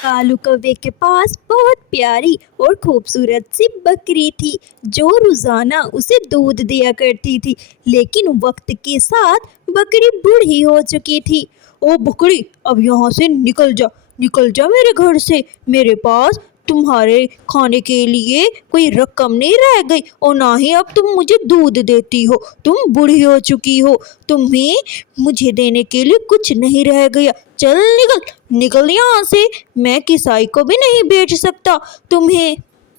कालू कौवे के पास बहुत प्यारी और खूबसूरत सी बकरी थी जो रोजाना उसे दूध दिया करती थी। लेकिन वक्त के साथ बकरी बूढ़ी हो चुकी थी। ओ बकरी, अब यहाँ से निकल जा मेरे घर से। मेरे पास तुम्हारे खाने के लिए कोई रकम नहीं रह गई और ना ही अब तुम मुझे दूध देती हो। तुम बूढ़ी हो चुकी हो, तुम्हें मुझे देने के लिए कुछ नहीं रह गया। चल निकल यहाँ से। मैं किसाई को भी नहीं बेच सकता तुम्हें।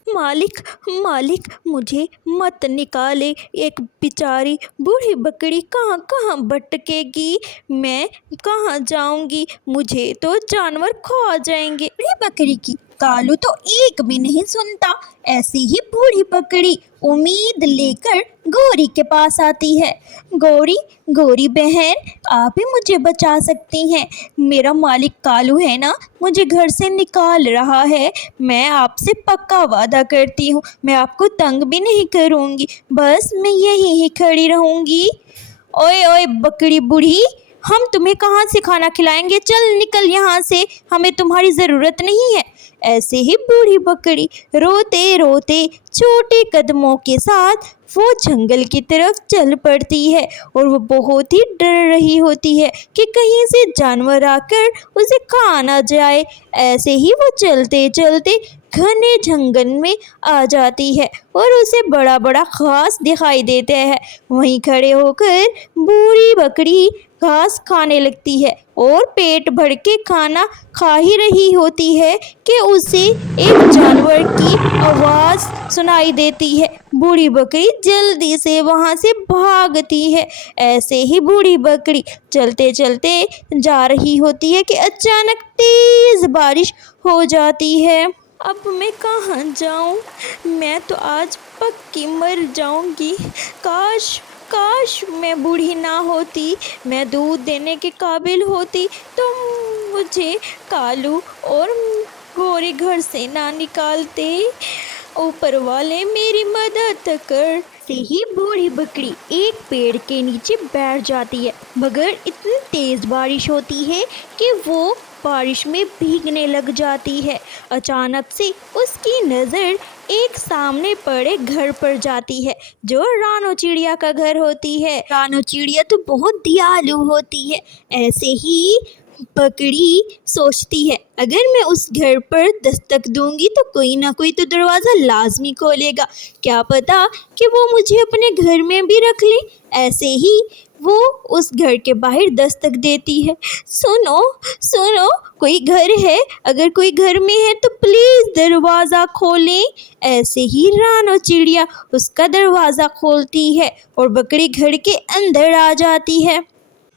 मालिक मालिक, मुझे मत निकाले। एक बेचारी बूढ़ी बकरी कहाँ कहाँ भटकेगी, मैं कहाँ जाऊंगी, मुझे तो जानवर खा जाएंगे। बूढ़ी बकरी की कालू तो एक भी नहीं सुनता। ऐसी ही बूढ़ी बकरी उम्मीद लेकर गौरी के पास आती है। गौरी बहन, आप ही मुझे बचा सकती हैं। मेरा मालिक कालू है ना, मुझे घर से निकाल रहा है। मैं आपसे पक्का वादा करती हूँ, मैं आपको तंग भी नहीं करूँगी। बस मैं यहीं ही खड़ी रहूँगी। ओए ओए बकरी बूढ़ी, हम तुम्हें कहाँ से खाना खिलाएंगे? चल निकल यहाँ से, हमें तुम्हारी ज़रूरत नहीं है। ऐसे ही बूढ़ी बकरी रोते रोते छोटे कदमों के साथ वो जंगल की तरफ चल पड़ती है और वो बहुत ही डर रही होती है कि कहीं से जानवर आकर उसे खा ना जाए। ऐसे ही वो चलते चलते घने जंगल में आ जाती है और उसे बड़ा बड़ा घास दिखाई देता है। वहीं खड़े होकर बूढ़ी बकरी घास खाने लगती है और पेट भर के खाना खा ही रही होती है कि उसे एक जानवर की आवाज़ सुनाई देती है। बूढ़ी बकरी जल्दी से वहाँ से भागती है। ऐसे ही बूढ़ी बकरी चलते चलते जा रही होती है कि अचानक तेज़ बारिश हो जाती है। अब मैं कहाँ जाऊँ? मैं तो आज पक्की मर जाऊँगी। काश मैं बूढ़ी ना होती, मैं दूध देने के काबिल होती तो मुझे कालू और गौरी घर से ना निकालते। ऊपर वाले मेरी मदद कर। से ही बूढ़ी बकरी एक पेड़ के नीचे बैठ जाती है, मगर इतनी तेज बारिश होती है कि वो बारिश में भीगने लग जाती है। अचानक से उसकी नज़र एक सामने पड़े घर पर जाती है जो रानो चिड़िया का घर होती है। रानो चिड़िया तो बहुत दयालु होती है। ऐसे ही बकरी सोचती है, अगर मैं उस घर पर दस्तक दूंगी तो कोई ना कोई तो दरवाज़ा लाजमी खोलेगा। क्या पता कि वो मुझे अपने घर में भी रख ले। ऐसे ही वो उस घर के बाहर दस्तक देती है। सुनो, कोई घर है? अगर कोई घर में है तो प्लीज़ दरवाज़ा खोलें। ऐसे ही रानो चिड़िया उसका दरवाज़ा खोलती है और बकरी घर के अंदर आ जाती है।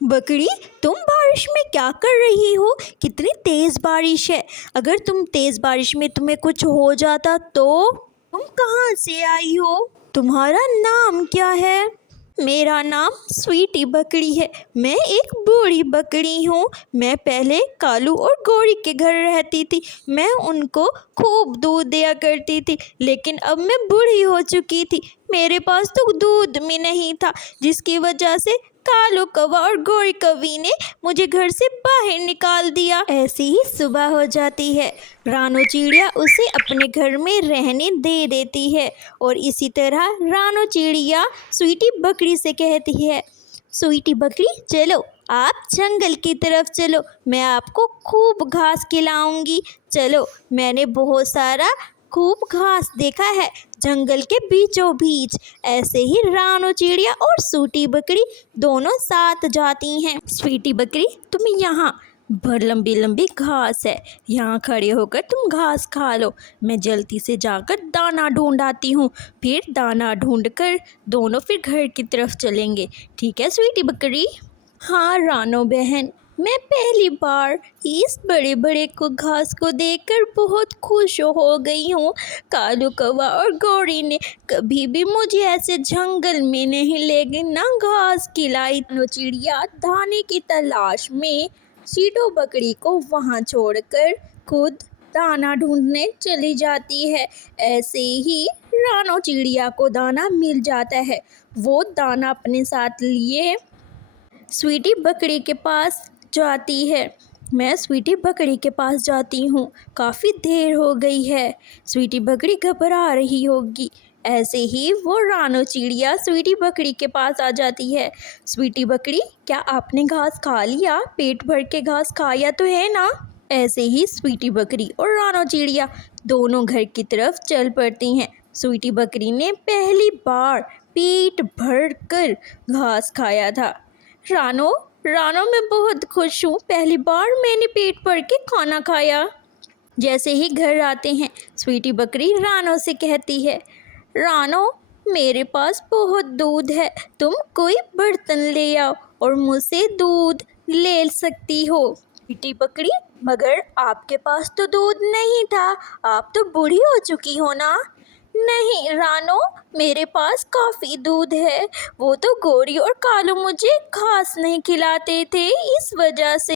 बकरी, तुम बारिश में क्या कर रही हो? कितनी तेज़ बारिश है। अगर तुम तेज़ बारिश में तुम्हें कुछ हो जाता तो? तुम कहाँ से आई हो? तुम्हारा नाम क्या है? मेरा नाम स्वीटी बकरी है। मैं एक बूढ़ी बकरी हूँ। मैं पहले कालू और गौरी के घर रहती थी। मैं उनको खूब दूध दिया करती थी, लेकिन अब मैं बूढ़ी हो चुकी थी। मेरे पास तो दूध भी नहीं था, जिसकी वजह से कालू कौवा और गौरी कौवी ने मुझे घर से बाहर निकाल दिया। ऐसे ही सुबह हो जाती है। रानो चिड़िया उसे अपने घर में रहने दे देती है और इसी तरह रानो चिड़िया स्वीटी बकरी से कहती है, स्वीटी बकरी, चलो आप जंगल की तरफ चलो, मैं आपको खूब घास खिलाऊंगी। चलो, मैंने बहुत सारा खूब घास देखा है जंगल के बीचों बीच। ऐसे ही रानो चिड़िया और स्वीटी बकरी दोनों साथ जाती हैं। स्वीटी बकरी, तुम यहाँ भर लंबी लंबी घास है, यहाँ खड़े होकर तुम घास खा लो। मैं जल्दी से जाकर दाना ढूंढ आती हूँ, फिर दाना ढूंढकर दोनों फिर घर की तरफ चलेंगे। ठीक है स्वीटी बकरी? हाँ रानो बहन, मैं पहली बार इस बड़े बड़े को घास को देखकर बहुत खुश हो गई हूँ। कालू कौवा और गौरी ने कभी भी मुझे ऐसे जंगल में नहीं ले गए, ना घास खिलाई। चिड़िया दाने की तलाश में सीटो बकरी को वहाँ छोड़कर खुद दाना ढूंढने चली जाती है। ऐसे ही रानो चिड़िया को दाना मिल जाता है। वो दाना अपने साथ लिए स्वीटी बकरी के पास जाती है। میں سویٹی بکری کے پاس جاتی ہوں، کافی دیر ہو گئی ہے۔ سویٹی بکری گھبرا رہی ہوگی۔ ایسے ہی وہ رانو چڑیا سویٹی بکری کے پاس آ جاتی ہے۔ سویٹی بکری، کیا آپ نے گھاس کھا لیا؟ پیٹ بھر کے گھاس کھایا تو ہے نا؟ ایسے ہی سویٹی بکری اور رانو چڑیا دونوں گھر کی طرف چل پڑتی ہیں۔ سویٹی بکری نے پہلی بار پیٹ بھر کر گھاس کھایا تھا۔ رانو میں بہت خوش ہوں، پہلی بار میں نے پیٹ بھر کے کھانا کھایا۔ جیسے ہی گھر آتے ہیں، سویٹی بکری رانو سے کہتی ہے، رانو، میرے پاس بہت دودھ ہے، تم کوئی برتن لے آؤ اور مجھ سے دودھ لے سکتی ہو۔ سویٹی بکری، مگر آپ کے پاس تو دودھ نہیں تھا، آپ تو بوڑھی ہو چکی ہو نا؟ نہیں رانو، میرے پاس کافی دودھ ہے، وہ تو گوری اور کالو مجھے گھاس نہیں کھلاتے تھے، اس وجہ سے